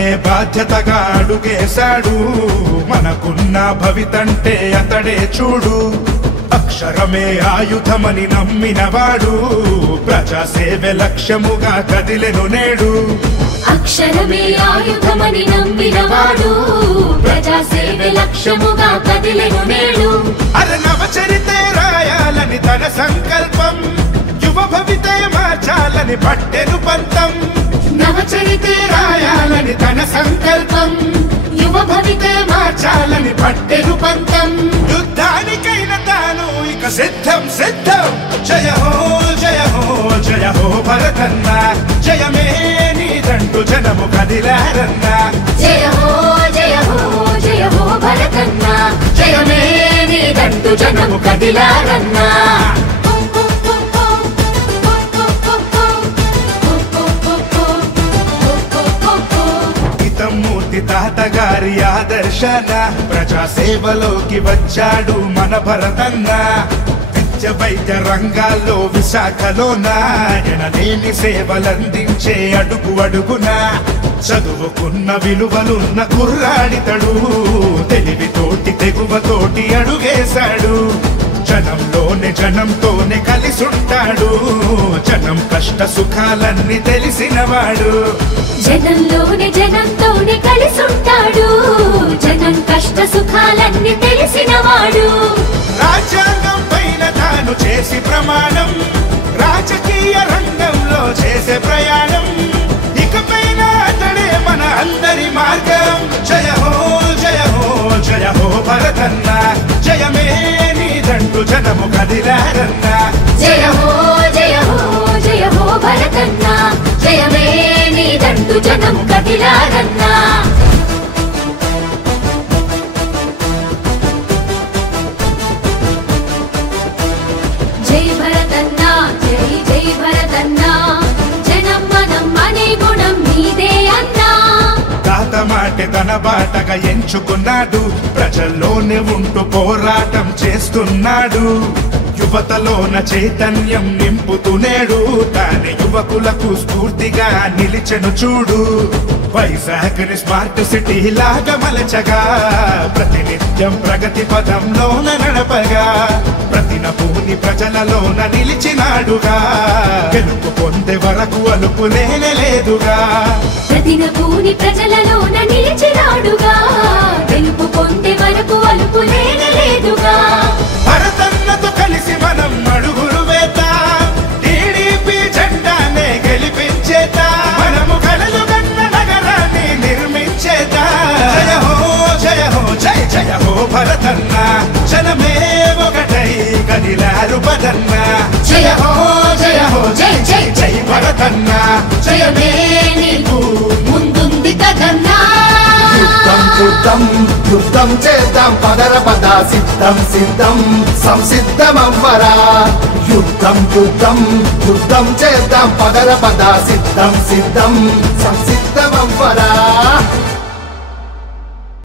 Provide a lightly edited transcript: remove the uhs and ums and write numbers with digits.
జనమే బాధ్యతగా అడుగేశాడు మనకున్న భవితంటే అతడే చూడు అక్షరమే ఆయుధమని నమ్మినవాడు ప్రజాసేవే లక్ష్యముగా కదిలెను నేడు అక్షరమే ఆయుధమని నమ్మినవాడు ప్రజాసేవే లక్ష్యముగా కదిలెను నేడు నవ చరితే రాయాలని తన సంకల్పం యువ భవితే మార్చాలని పట్టెను పంతం నవ చరితే రాయాలని తన సంకల్పం యువ భవితే మార్చాలని పట్టెను పంతం యుద్ధానికైన తాను ఇక సిద్ధం సిద్ధం జయ హో జయ హో జయ హో భరతన్న జయమే నీదంటూ జనము కదిలారన్న జయ హో జయ హో జయ హో భరతన్న జయమే నీదంటూ జనము కదిలారన్న మూర్తి తాతగారి ఆదర్శన ప్రజాసేవలోకి వచ్చాడు మన భరతన్న విద్య వైద్య రంగాల్లో విశాఖలోన ఎనలేని సేవలందించే అడుగు అడుగున చదువుకున్న విలువలున్న కుర్రాడితడు తెలివితోటి తెగువతోటి అడుగేశాడు జనంలోనే జనంతోనే కలిసుంటాడు జనం కష్ట సుఖాలన్నీ తెలిసినవాడు జనంలోనే జనంతోనే కలిసుంటాడు జనం కష్ట సుఖాలన్నీ తెలిసినవాడు రాజ్యాంగం పైన తాను చేసి ప్రమాణం రాజకీయ రంగంలో చేసే ప్రయాణం ఇకపైన అతడే మన అందరి మార్గం జయ హో జయ హో జయ హో భరతన్న జయమే నీదంటూ జనము కదిలారన్న జయ హో జయ హో జయ హో భరతన్న జయమే నీదంటూ జనము కదిలారన్న జై భరతన్న జై జై భరతన్న జనం మనం అనే గుణం నీదే అన్నా తాత మాటే తన బాటగా ఎంచుకున్నాడు ప్రజల్లోనే ఉంటూ పోరాటం చేస్తున్నాడు యువతలోన చైతన్యం నింపుతునేడు తానే యువకులకు స్ఫూర్తిగా నిలిచెను చూడు వైజాగ్ని స్మార్ట్ సిటీ లాగా మలచగా ప్రతినిత్యం ప్రగతి పదంలోన నడపగా ప్రతినభూని ప్రజలలోన నిలిచినాడుగా గెలుపు పొందే వరకు అలుపు లేదుగా ప్రతినభూని ప్రజలలోన నిలిచినాడుగా గెలుపు పొందే వరకు అలుపు లేదుగా భరతన్నతో కలిసి మనం అడుగులు వేద్దాం టీడీపీ జెండానే గెలిపించేదా మనము కలలు కన్న నగరాన్ని నిర్మించేదా జయ హో జయ హో జయ జయ హో భరతన్న జనమే ఒకటై కదిలారు పదన్న జయ హో జై జై జై భరతన్న జయమే నీకు ముందుంది కదన్నా యుద్ధం యుద్ధం చేద్దాం పదర పద సిద్ధం సిద్ధం సంసిద్ధమవ్వరా యుద్ధం యుద్ధం యుద్ధం చేద్దాం పదర పద సిద్ధం సిద్ధం సంసిద్ధమవ్వరా